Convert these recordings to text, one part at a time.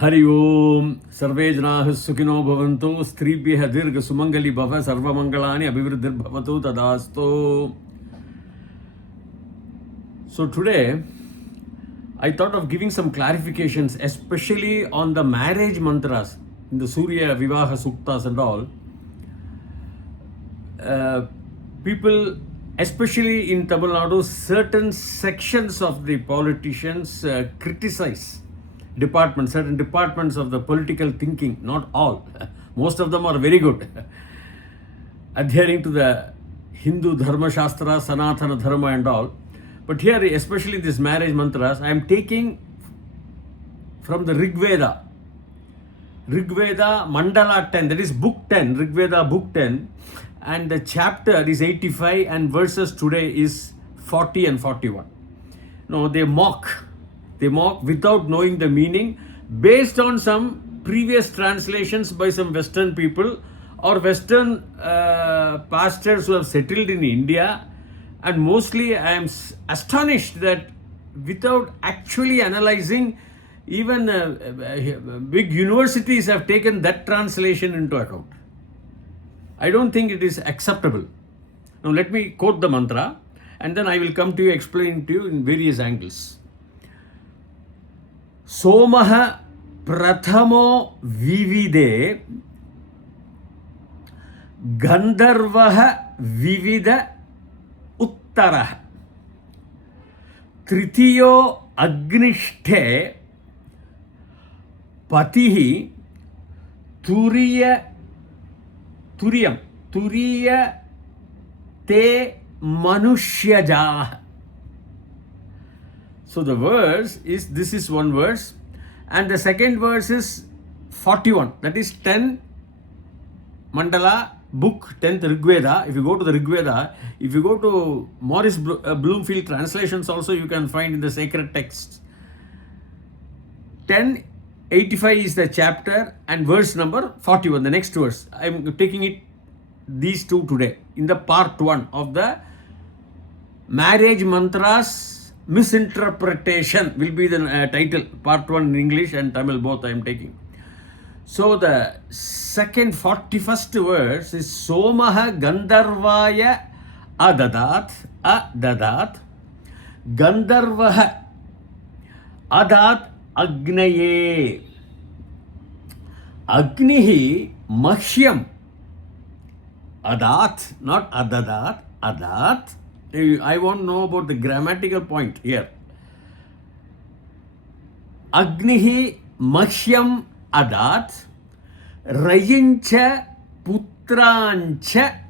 हरि ओम सर्वे जनाः सुखिनो भवन्तु स्त्रीभ्यः दीर्घ सुमंगली भव सर्वमंगलानि अभिवृद्धिर्भवतु तदास्तु. So today I thought of giving some clarifications, especially on the marriage mantras in the Surya, vivaha suktas and all. People, especially in Tamil Nadu, certain sections of the politicians criticize certain departments of the political thinking, not all. Most of them are very good, adhering to the Hindu Dharma Shastra, Sanatana Dharma and all. But here, especially this marriage mantras, I am taking from the Rig Veda. Rig Veda Mandala 10, that is book 10, Rig Veda book 10, and the chapter is 85 and verses today is 40 and 41. No, they mock without knowing the meaning based on some previous translations by some Western people or Western pastors who have settled in India. And mostly I am astonished that without actually analyzing, even big universities have taken that translation into account. I don't think it is acceptable. Now let me quote the mantra and then I will come to you, explain to you in various angles. Somaha prathamo vivide gandharvaha vivida uttarah tritiyo agnishte patihi turiyam te manushyajah. So the verse is, this is one verse, and the second verse is 41, that is 10 Mandala book 10th Rig Veda. If you go to the Rig Veda, if you go to Morris Bloomfield translations also, you can find in the sacred texts. 1085 is the chapter and verse number 41, the next verse. I am taking these two today in the part 1 of the marriage mantras. Misinterpretation will be the title, part 1 in English and Tamil both I am taking. So the second 41st verse is Somaha Gandharvaya adadat Gandharvaha adat agnaye Agnihi Mahyam adat, not adadat, adat. I want to know about the grammatical point here. Agnihi Mahyam adat Rayincha Putrancha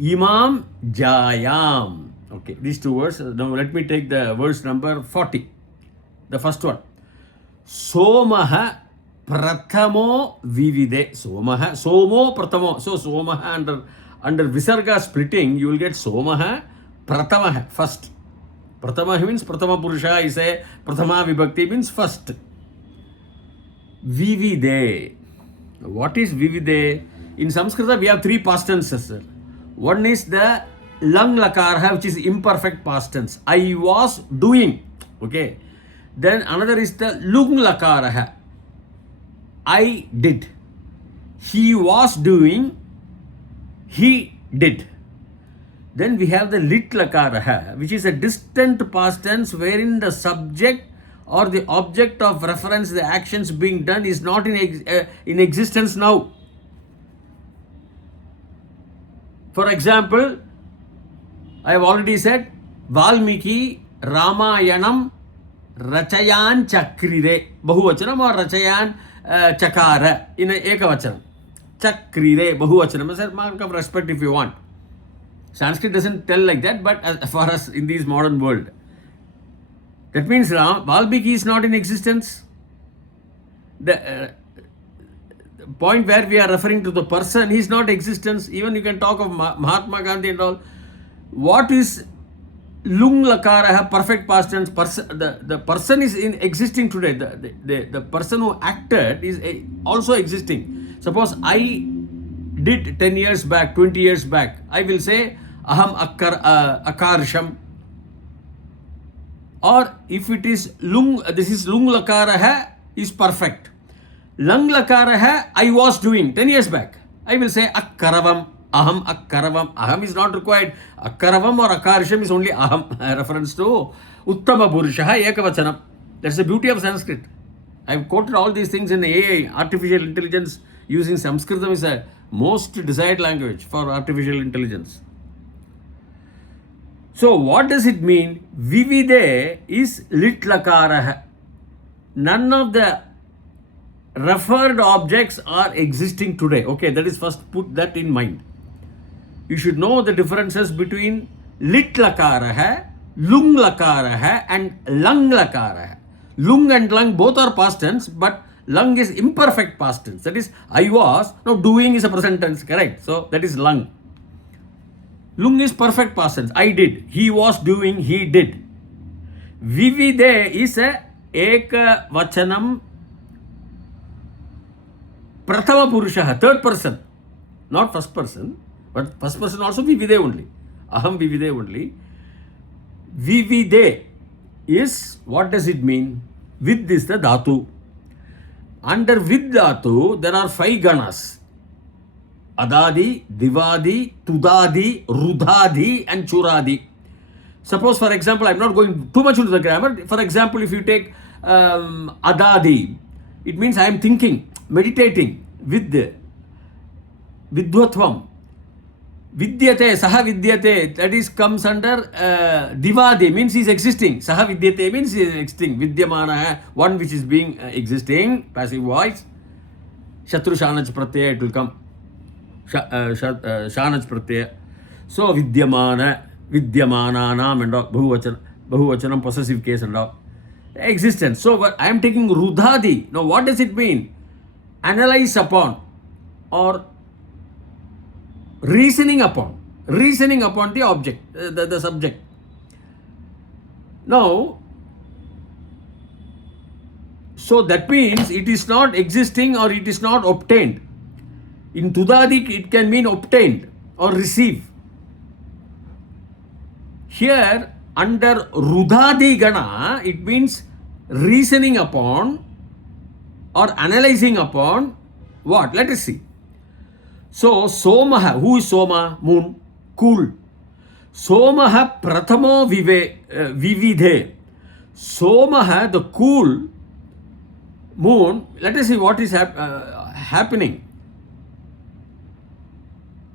Imam Jayam. Okay, these two verses. Now let me take the verse number 40. The first one. Somaha Prathamo Vivide. Somaha, Somo Prathamo. So Somaha under Visarga splitting, you will get Somaha Prathamaha, first. Prathamaha means Prathama Purusha is a Prathama Vibhakti means first. Vivide. What is Vivide? In Sanskrit, we have 3 past tenses, sir. One is the Lang Lakara, which is imperfect past tense. I was doing. Okay. Then another is the Lung Lakara. I did. He was doing. He did. Then we have the lit lakara, which is a distant past tense wherein the subject or the object of reference, the actions being done, is not in existence now. For example, I have already said Valmiki Ramayanam Rachayan Chakrire, Bahuvachanam or Rachayan Chakara in Ekavachanam. Chakrire, Bahuvachanam, is a mark of respect if you want. Sanskrit doesn't tell like that, but for us in this modern world. That means Valmiki is not in existence. The point where we are referring to the person, he is not existence. Even you can talk of Mahatma Gandhi and all. What is Lung Lakara, perfect past tense? The person is existing today. The person who acted is also existing. Suppose I did 10 years back, 20 years back, I will say Aham Akarsham. Or if it is Lung, this is Lung Lakara hai, is perfect. Lang lakara hai, I was doing 10 years back. I will say akkaravam, aham, akkaravam. Aham is not required. Akkaravam or akarisham is only aham. Reference to uttama purushaha ekavachanam. That's the beauty of Sanskrit. I've quoted all these things in the AI, artificial intelligence. Using Sanskritam is a most desired language for artificial intelligence. So what does it mean? Vivide is lit lakara. None of the referred objects are existing today. Okay, that is first put that in mind. You should know the differences between lit lakara hai, lung lakara hai, and lung lakara hai. Lung and lung both are past tense, but lung is imperfect past tense. That is, I was. Now doing is a present tense, correct? So that is lung. Lung is perfect past tense. I did. He was doing. He did. Vivide is a eka vachanam prathama purushaha, third person, not first person, but first person also vivide only. Aham vivide only. Vivide is, what does it mean? With is the dhatu. Under with dhatu, there are 5 ganas. Adadi, divadi, tudadi, rudhadi and churadi. Suppose, for example, I'm not going too much into the grammar. For example, if you take adadi, it means I am thinking, meditating, with vidvatvam. Vidyate, saha vidyate, that is comes under divadi, means he is existing. Saha vidyate means he is existing. Vidyamana, one which is being existing, passive voice. Shatru shanaj pratyaya, it will come. Shanaj pratyaya. So vidyamana, vidyamananam and all, bahuvachanam, possessive case and all. Existence. So I am taking rudhadi. Now what does it mean? Analyze upon or reasoning upon the object, the subject. Now, so that means it is not existing or it is not obtained. In tudadi, it can mean obtained or receive. Here, under rudhadi gana, it means reasoning upon or analyzing upon what? Let us see. So, Somaha, who is Soma? Moon, cool. Somaha prathamo vividhe. Somaha, the cool moon, let us see what is happening.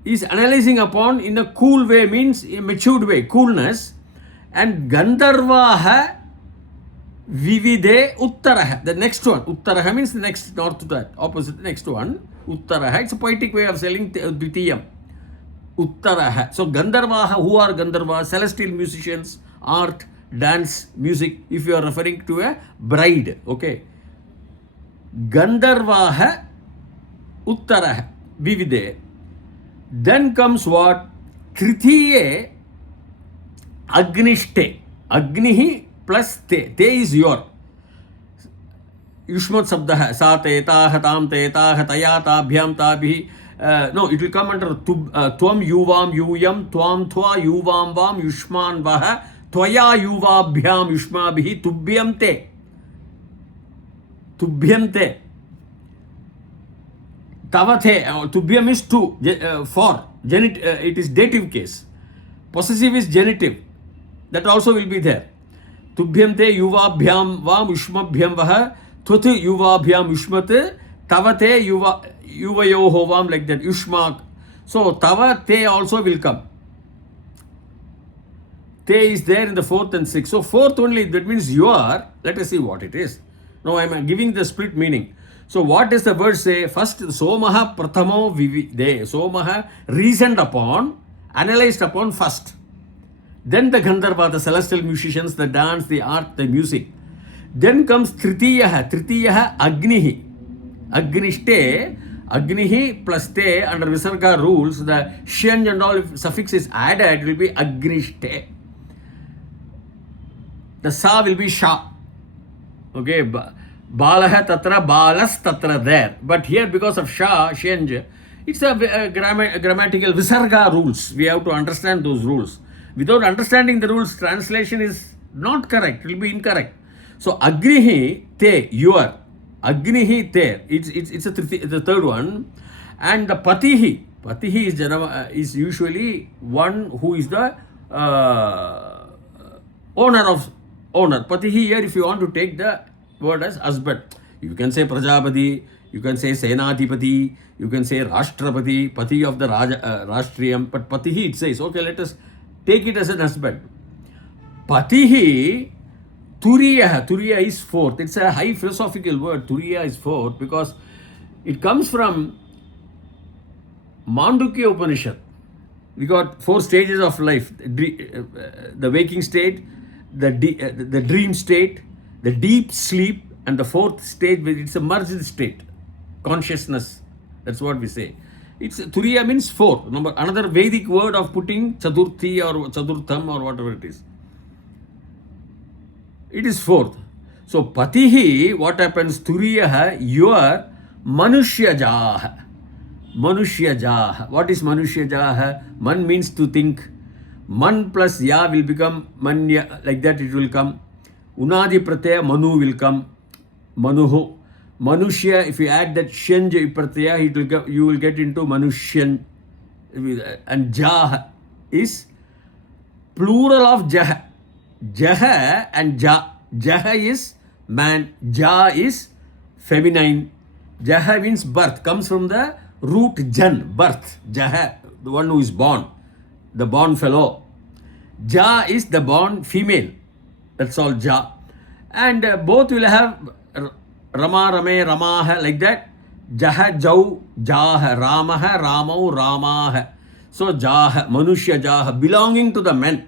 Is analyzing upon in a cool way, means a matured way, coolness. And Gandharvaha vividhe uttaraha, the next one. Uttaraha means the next, north to that, opposite, the next one. Uttaraha, it's a poetic way of saying Dvitiyam. Uttaraha. So Gandharvaha, who are Gandharvas? Celestial musicians, art, dance, music, if you are referring to a bride. Okay. Gandharvaha uttaraha vivide. Then comes what? Tritiye agnishte. Agnihi plus te. Te is your. Yushmat sabda sa te ta hatam te ta hataya ta bhyam ta bhi. No, it will come under tvam yuvam yuyam tvam thwa yuvam vam yushman vaha tvaya yuva bhyam yushma bhi tubhyam te. Tubhyam te. Tavathe, tubhyam is to, for. It is dative case. Possessive is genitive. That also will be there. Tubhyam te yuva bhyam vam yushma bhyam vaha. Thuthi yuva bhyam yushmate, tavate yuvayoho vam, like that, yushmak. So tavate also will come. Te is there in the 4th and 6th. So 4th only, that means you are. Let us see what it is. Now I am giving the split meaning. So what does the word say? First, somaha prathamo vivide. Somaha reasoned upon, analyzed upon first. Then the Gandharva, the celestial musicians, the dance, the art, the music. Then comes Tritiyaha. Tritiyaha Agnihi. Agnishte. Agnihi plus te, under Visarga rules, the shen and all, if suffix is added, it will be Agnishte. The sa will be sha. Okay. Balaha tatra, balas tatra there. But here, because of sha, shenj, it's a grammatical Visarga rules. We have to understand those rules. Without understanding the rules, translation is not correct. It will be incorrect. So, agrihi te, your. Agnihi Ter. It's the third one. And the Patihi. Patihi is usually one who is the owner. Patihi here, if you want to take the word as husband, you can say Prajapati, you can say Senadipati, you can say Rashtrapati, Pati of the Rashtriyam, but Patihi it says, okay, let us take it as an husband. Patihi, Turiya is fourth. It's a high philosophical word. Turiya is fourth because it comes from Mandukya Upanishad. We got 4 stages of life: the waking state, the dream state, the deep sleep, and the 4th stage, it's a merged state, consciousness. That's what we say. It's Turiya means 4. Another Vedic word of putting Chaturthi or Chaturtham or whatever it is. It is 4th. So Patihi, what happens? Turiya, your Manushya Jaha. Manushya Jaha. What is Manushya Jaha? Man means to think. Man plus Ya will become Manya. Like that it will come. Unadi Pratyaya Manu will come. Manuho. Manushya, if you add that Shenj Pratyaya, you will get into Manushyan. And Jaha is plural of Jaha. Jaha and Ja. Jaha is man. Ja is feminine. Jaha means birth. Comes from the root Jan, birth. Jaha, the one who is born. The born fellow. Ja is the born female. That's all Ja. And both will have Rama, Rame, Ramaha, like that. Jaha, Jau, Jaha, Ramaha, Ramau, Ramaha. So Jaha, Manushya Jaha, belonging to the men,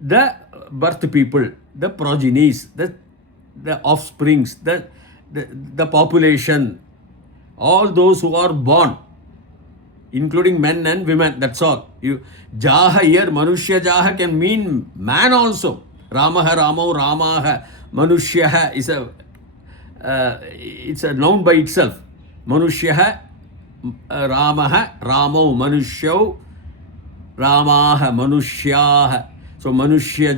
the birth people, the progenies, the offsprings, the population, all those who are born, including men and women. That's all. Jaha here, Manushya Jaha can mean man also. Ramaha, Ramau, Ramaha. Manushya is it's a noun by itself. Manushya, Ramaha, Ramau, Manushyo, Ramaha, Manushyaha. So Manushya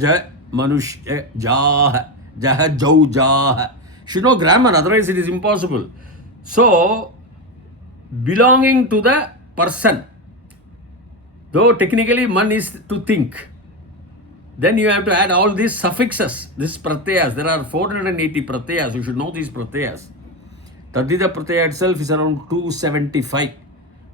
Jaha, Jaha, Jau, Jaha. Should know grammar, otherwise it is impossible. So, belonging to the person. Though technically man is to think. Then you have to add all these suffixes, these pratyas. There are 480 pratyas. You should know these pratyas. Tadida pratyaya itself is around 275.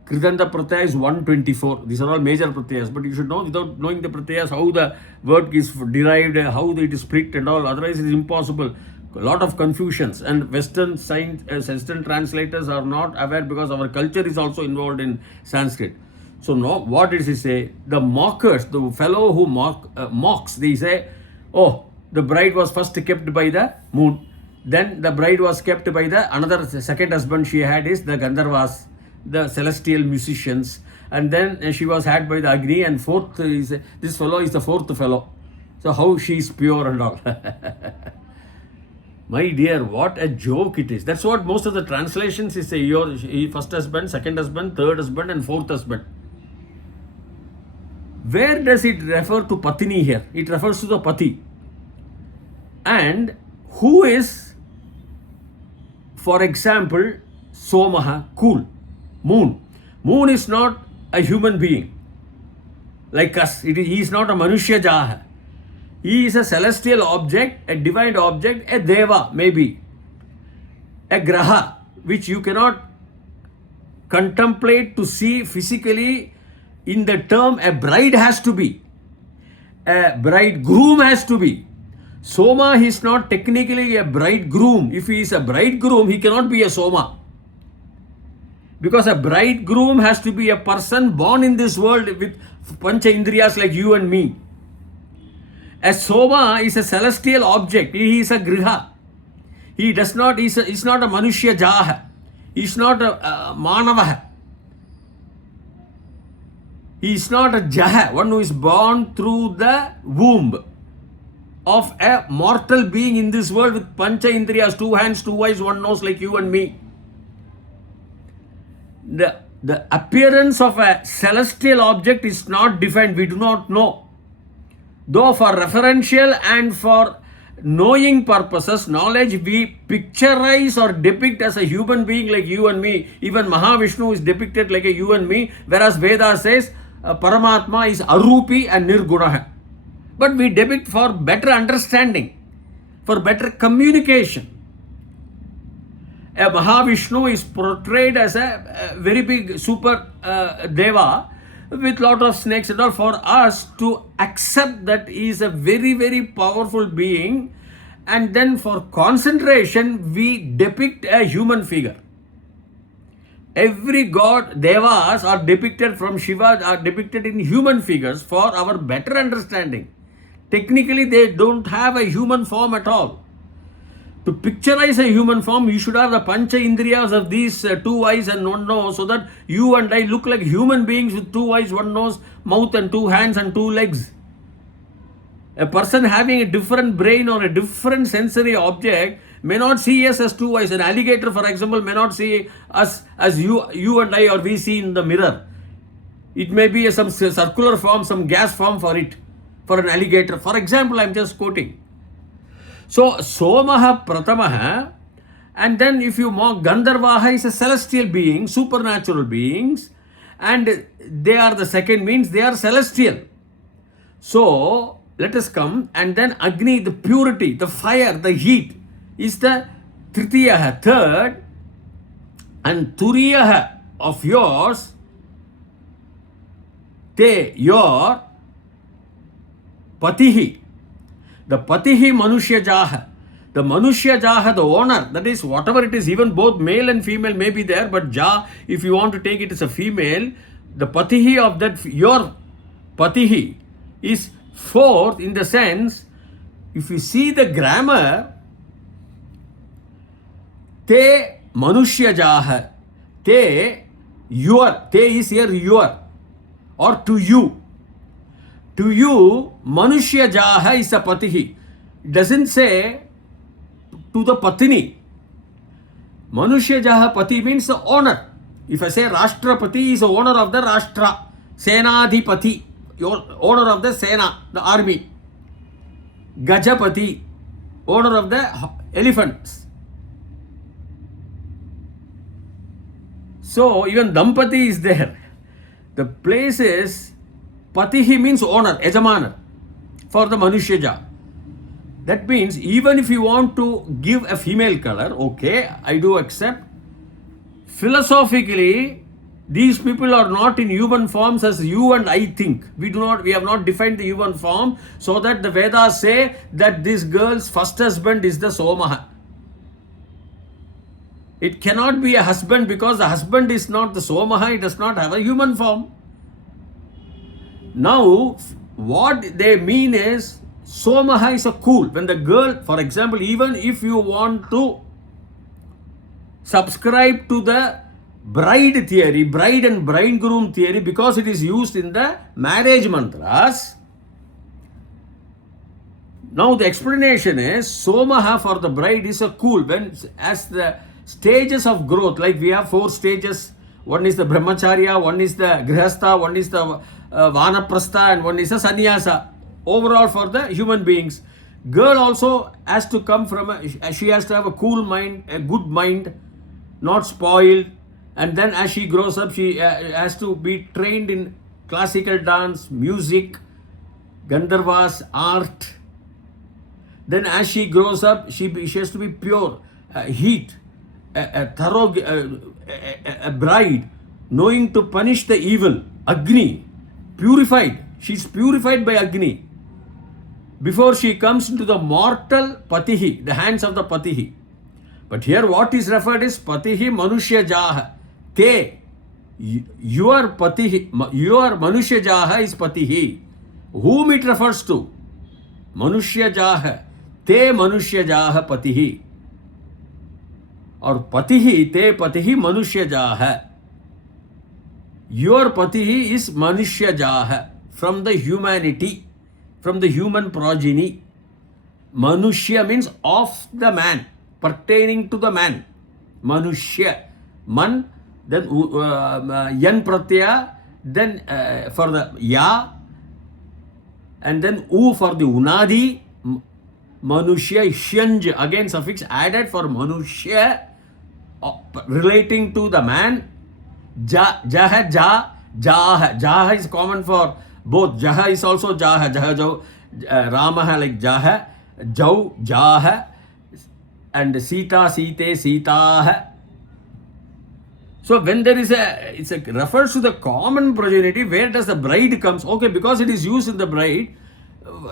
Kridanta pratyaya is 124. These are all major pratyas. But you should know, without knowing the pratyas, how the word is derived, how it is split and all. Otherwise it is impossible. A lot of confusions. And Western Western translators are not aware because our culture is also involved in Sanskrit. So what does he say? The mockers, the fellow who mocks, they say, oh, the bride was first kept by the moon. Then the bride was kept by another second husband she had is the Gandharvas, the celestial musicians. And then she was had by the Agni, and fourth is, this fellow is the 4th fellow. So how she is pure and all. My dear, what a joke it is. That's what most of the translations is say, your first husband, second husband, third husband and 4th husband. Where does it refer to Patini here? It refers to the Pati. And who is, for example, Somaha, cool, moon. Moon is not a human being like us. He is not a Manushya Jaha. He is a celestial object, a divine object, a Deva maybe, a Graha, which you cannot contemplate to see physically. In the term, a bride has to be, a bridegroom has to be. Soma is not technically a bridegroom. If he is a bridegroom, he cannot be a Soma. Because a bridegroom has to be a person born in this world with Pancha Indriyas like you and me. A Soma is a celestial object. He is a Griha. He does not, he's not a Manushya Jaha. He's not a Manavaha. He is not a Jaha, one who is born through the womb of a mortal being in this world with Pancha Indriyas, 2 hands, 2 eyes, 1 nose like you and me. The appearance of a celestial object is not defined. We do not know. Though for referential and for knowing purposes, knowledge, we picturize or depict as a human being like you and me. Even Mahavishnu is depicted like a you and me, whereas Veda says Paramatma is Arupi and Nirgunaha. But we depict for better understanding, for better communication. A Mahavishnu is portrayed as a very big super deva with lot of snakes and all, for us to accept that he is a very, very powerful being, and then for concentration we depict a human figure. Every god, devas are depicted from Shiva, are depicted in human figures for our better understanding. Technically they don't have a human form at all. To picturize a human form, you should have the pancha indriyas of these two eyes and one nose, so that you and I look like human beings with two eyes, one nose, mouth and two hands and two legs. A person having a different brain or a different sensory object may not see us as two eyes. An alligator, for example, may not see us as you and I, or we see in the mirror. It may be some circular form, some gas form for it, for an alligator. For example, I am just quoting. So, Somaha Pratamaha, and then if you mock Gandharvaha is a celestial being, supernatural beings, and they are the second, means they are celestial. So, let us come, and then Agni, the purity, the fire, the heat, is the Tritiyaha, third, and Turiyaha of yours, te, your, Patihi. The Patihi Manushya Jaha. The Manushya Jaha, the owner, that is whatever it is, even both male and female may be there, but Ja, if you want to take it as a female, the Patihi of that, your Patihi is fourth, in the sense, if you see the grammar, Te Manushya Jaha, Te, your, Te is here your, or to you. To you, Manushya Jaha is a Patihi. It doesn't say to the Patini. Manushya Jaha Pati means the owner. If I say Rashtrapati is the owner of the Rashtra, Senadhipati, your owner of the Sena, the army. Gajapati, owner of the elephants. So even Dampati is there. The place is Patihi means owner, Yajamana, for the Manushyaja. That means even if you want to give a female color, okay, I do accept. Philosophically, these people are not in human forms as you and I think. We have not defined the human form, so that the Vedas say that this girl's first husband is the Somaha. It cannot be a husband because the husband is not the Somaha, it does not have a human form. Now, what they mean is, Somaha is a cool. When the girl, for example, even if you want to subscribe to the bride theory, bride and bridegroom theory, because it is used in the marriage mantras, now the explanation is, Somaha for the bride is a cool. When, as the stages of growth, like we have 4 stages, one is the brahmacharya, one is the grihastha, one is the vanaprastha, and one is the sannyasa. Overall for the human beings. Girl also has to come from, she has to have a cool mind, a good mind, not spoiled. And then as she grows up, she has to be trained in classical dance, music, Gandharvas, art. Then as she grows up, she has to be pure, heat, a thorough, a bride, knowing to punish the evil, Agni, purified. She's purified by Agni before she comes into the mortal Patihi, the hands of the Patihi. But here what is referred is Patihi Manushya Jaha. Te, your Patihi, your Manushya Jaha is Patihi. Whom it refers to? Manushya Jaha. Te Manushya Jaha Patihi. Or Patihi, Te Patihi Manushya Jaha. Your Patihi is Manushya Jaha, from the humanity, from the human progeny. Manushya means of the man, pertaining to the man. Manushya. Man, then yan pratyaya, then for the ya, and then u for the unadi, Manushya, Shyaj, again suffix added for Manushya, relating to the man. Jaha, Jaha. Jaha is common for both. Jaha is also Jaha. Jaha, Jau. Ramaha like Jaha. Jau, Jaha. And Sita, Site, Sitaha. So when there is it refers to the common progeny, where does the bride comes? Okay, because it is used in the bride,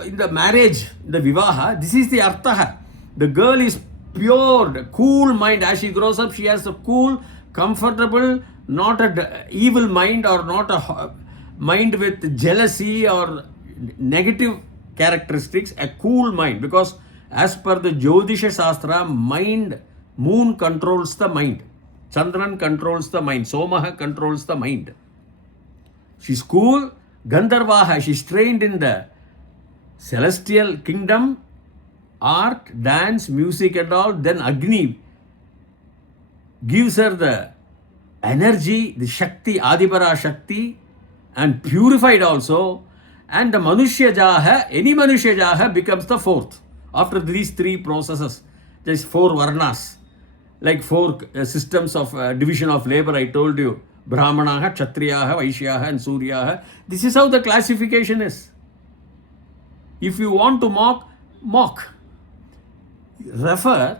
in the marriage, the vivaha, this is the artha. The girl is pure, cool mind. As she grows up, she has a cool, comfortable, not a evil mind or not a mind with jealousy or negative characteristics, a cool mind. Because as per the Jyotisha Shastra, mind, moon controls the mind. Chandran controls the mind. Somaha controls the mind. She's cool. Gandharvaha, she's trained in the celestial kingdom, art, dance, music and all. Then Agni gives her the energy, the Shakti, Adipara Shakti, and purified also. And the Manushya Jaha, any Manushya Jaha becomes the fourth. After these three processes, there's four Varnas. Like four systems of division of labor, I told you. Brahmanaha, Kshatriyaha, Vaishyaha and Suryaha. This is how the classification is. If you want to mock, mock. Refer.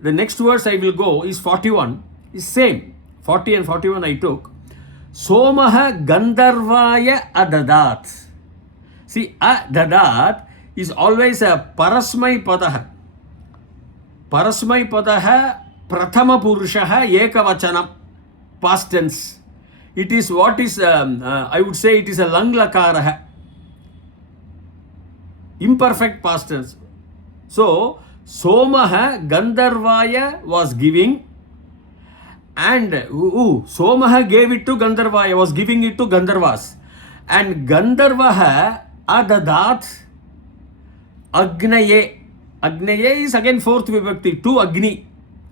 The next verse I will go is 41. Is same. 40 and 41 I took. Somaha Gandharvaya Adadat. See, Adadat is always a Parasmai Padaha. Parasmai Padaha Prathama Purushaha Ekavachanam. Past tense. It is what is, I would say it is a Langlakaraha. Imperfect past tense. So, Somaha Gandharvaya was giving, and Somaha gave it to Gandharvaya, was giving it to Gandharvas. And Gandharvaha Adadat Agnaye. Agnaye is again fourth vibhakti, to Agni.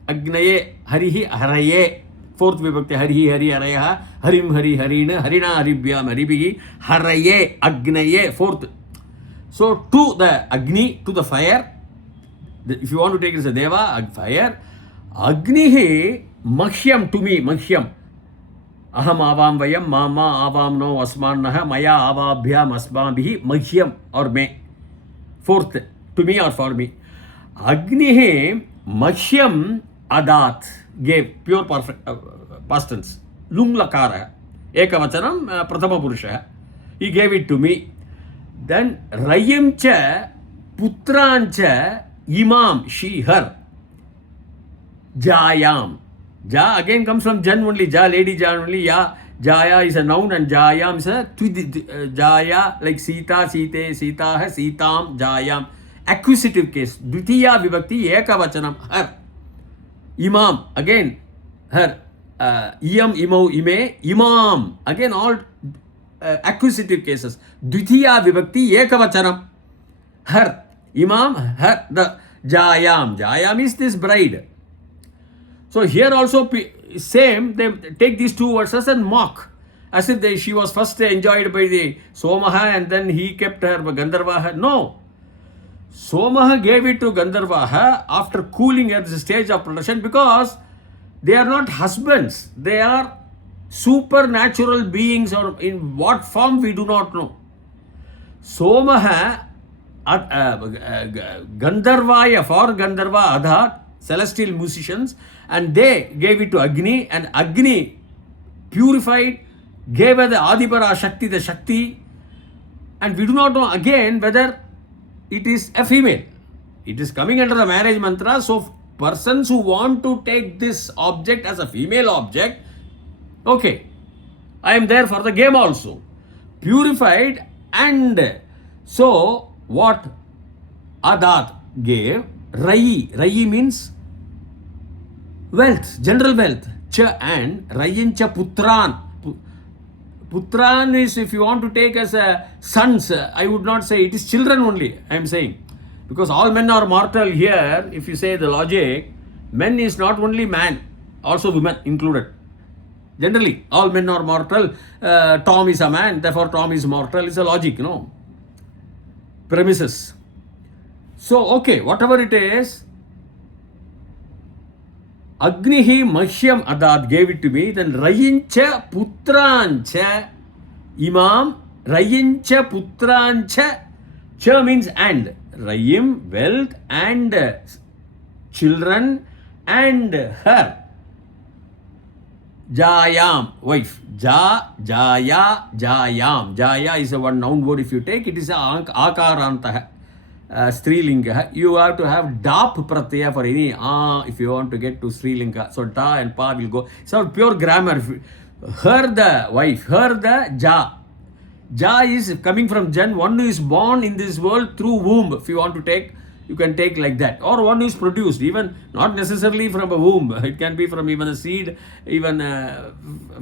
Agnaye, Harihi, Haraye. Fourth vibhakti, Harihi, Hari, Harayaha, Harim, Hari, Harina, Harina, Haribhyam, Haribihi, Haraye, Agnaye, fourth. So to the Agni, to the fire, if you want to take it as a Deva, fire, Agnihi, Mahyam, to me, Mahyam. Aham avam vayam, mama avam no asmannaha, maya avabhyam asmabhihi, Mahyam or me. Fourth, to me or for me. Agnihi Mahyam Adat gave, pure perfect past tense. Lung lakara. Ekavachanam prathama purusha. He gave it to me. Then Rayim cha Putrancha Imam, she, her. Jayam. Ja again comes from Jan only. Ja, lady Jan only. Ya. Jaya is a noun and Jayam is a Jaya, like Sita, Site, Sita, Sitam, Jayam. Accusative case. Dvitiya vibhakti ekavachanam, her. Imam, again, her. Iyam, imo, ime, imam. Again, all accusative cases. Dvitiya vibhakti ekavachanam, her. Imam, her. The Jayam. Jayam is this bride. So here also same, they take these two verses and mock. As if she was first enjoyed by the Somaha and then he kept her Gandharvaha. No. Somaha gave it to Gandharvaha after cooling at the stage of production, because they are not husbands. They are supernatural beings, or in what form we do not know. Somaha, Gandharvaya, for Gandharva, Adhat, celestial musicians, and they gave it to Agni, and Agni purified, gave her the Adipara Shakti, the Shakti, and we do not know again whether it is a female. It is coming under the marriage mantra, so persons who want to take this object as a female object, okay, I am there for the game also. Purified, and so what Adat gave, Rayi means wealth, general wealth. Cha and Rayincha Putran. Putran is, if you want to take as a sons, I would not say, it is children only, I am saying. Because all men are mortal here, if you say the logic, men is not only man, also women included. Generally, all men are mortal. Tom is a man, therefore Tom is mortal. It's a logic, Premises. So, okay, whatever it is, Agnihi Mahyam Adad gave it to me, then Rayincha Putrancha Imam Rayincha Putrancha. Cha means and. Rayim, wealth, and children, and her. Jayam, wife. Jaya, Jayam. Jaya is a one noun word if you take. It is a akaranta. Strilinga. You have to have dap pratyaya for any if you want to get to Strilinga. So da and pa will go. So pure grammar. Her the wife, her the ja. Ja is coming from Jan, one who is born in this world through womb. If you want to take, you can take like that. Or one who is produced, even not necessarily from a womb. It can be from even a seed, even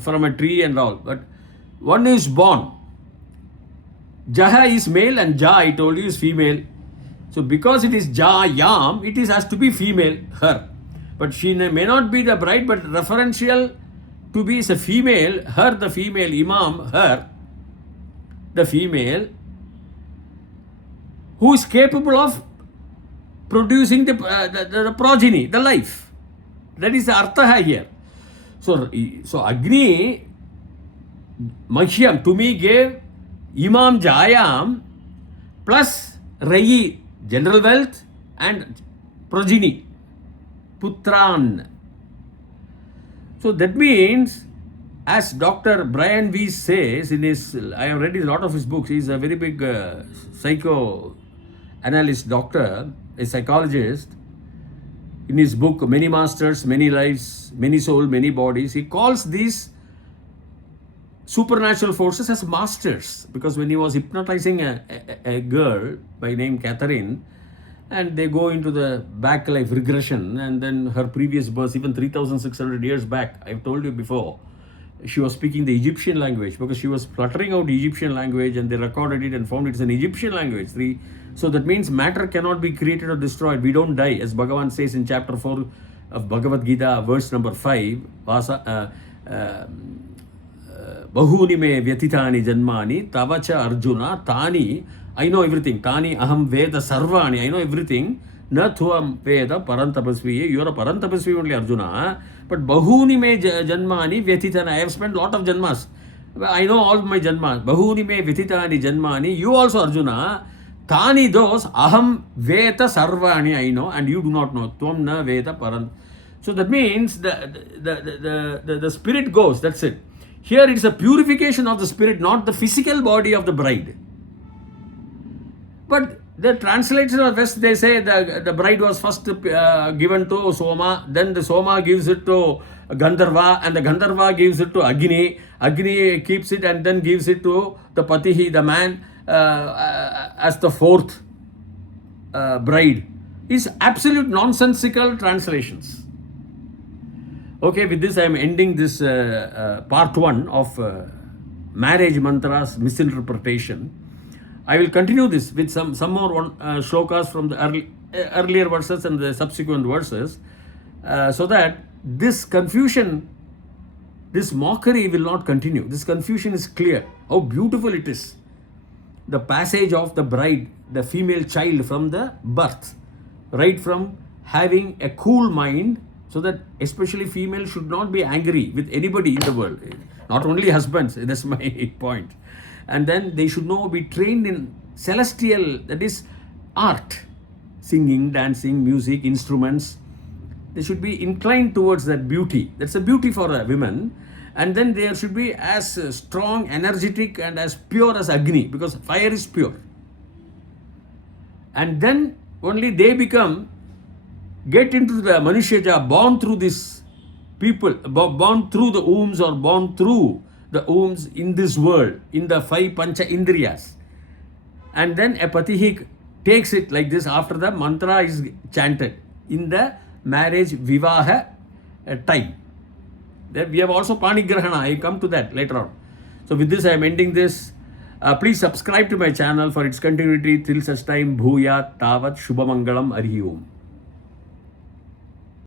from a tree and all. But one who is born. Jaha is male and Ja, I told you, is female. So because it is Jayam, it has to be female, her. But she may not be the bride, but referential to be is a female, her the female, Imam, her the female, who is capable of producing the progeny, the life. That is the artha here. So Agni Mahyam to me gave Imam Jayam plus Rayi, general wealth, and progeny, Putran. So that means, as Dr. Brian Weiss says in his, I have read a lot of his books, he's a very big psychoanalyst doctor, a psychologist. In his book, Many Masters, Many Lives, Many Souls, Many Bodies, he calls these supernatural forces as masters. Because when he was hypnotizing a girl by name Catherine, and they go into the back life regression, and then her previous birth, even 3,600 years back, I've told you before, she was speaking the Egyptian language because she was fluttering out Egyptian language, and they recorded it and found it's an Egyptian language. So that means matter cannot be created or destroyed. We don't die. As Bhagavan says in chapter 4 of Bhagavad Gita, verse number 5, Bahuni me vyatitani janmani tavacha arjuna tani. I know everything. Tani aham veda sarvani. I know everything. Na thuam veda parantapasvi. You are a parantapasvi only, Arjuna. But bahuni me janmani vyatitani. I have spent a lot of janmas. I know all my janmas. Bahuni me vyatitani janmani. You also, Arjuna. Tani those aham veda sarvani. I know, and you do not know. Tvam na veda parant. So that means the spirit goes. That's it. Here it is a purification of the spirit, not the physical body of the bride. But the translators of West, they say the bride was first given to Soma, then the Soma gives it to Gandharva, and the Gandharva gives it to Agni. Agni keeps it and then gives it to the Patihi, the man, as the fourth bride. It's absolute nonsensical translations. Okay, with this I am ending this part 1 of marriage mantras misinterpretation. I will continue this with some more shlokas from the earlier verses and the subsequent verses, so that this confusion, this mockery will not continue. This confusion is clear. How beautiful it is. The passage of the bride, the female child from the birth, right from having a cool mind, so that especially female should not be angry with anybody in the world. Not only husbands, that's my point. And then they should be trained in celestial, that is art, singing, dancing, music, instruments. They should be inclined towards that beauty. That's a beauty for a woman. And then there should be as strong, energetic, and as pure as Agni, because fire is pure. And then only they get into the Manushyaja, born through this people, born through the wombs, or born through the wombs in this world, in the 5 Pancha Indriyas. And then a Patihi takes it like this after the mantra is chanted in the marriage vivaha time. Then we have also Panigrahana. I come to that later on. So with this I am ending this. Please subscribe to my channel for its continuity till such time. Bhuyat Tavat Shubhamangalam Arihi Om.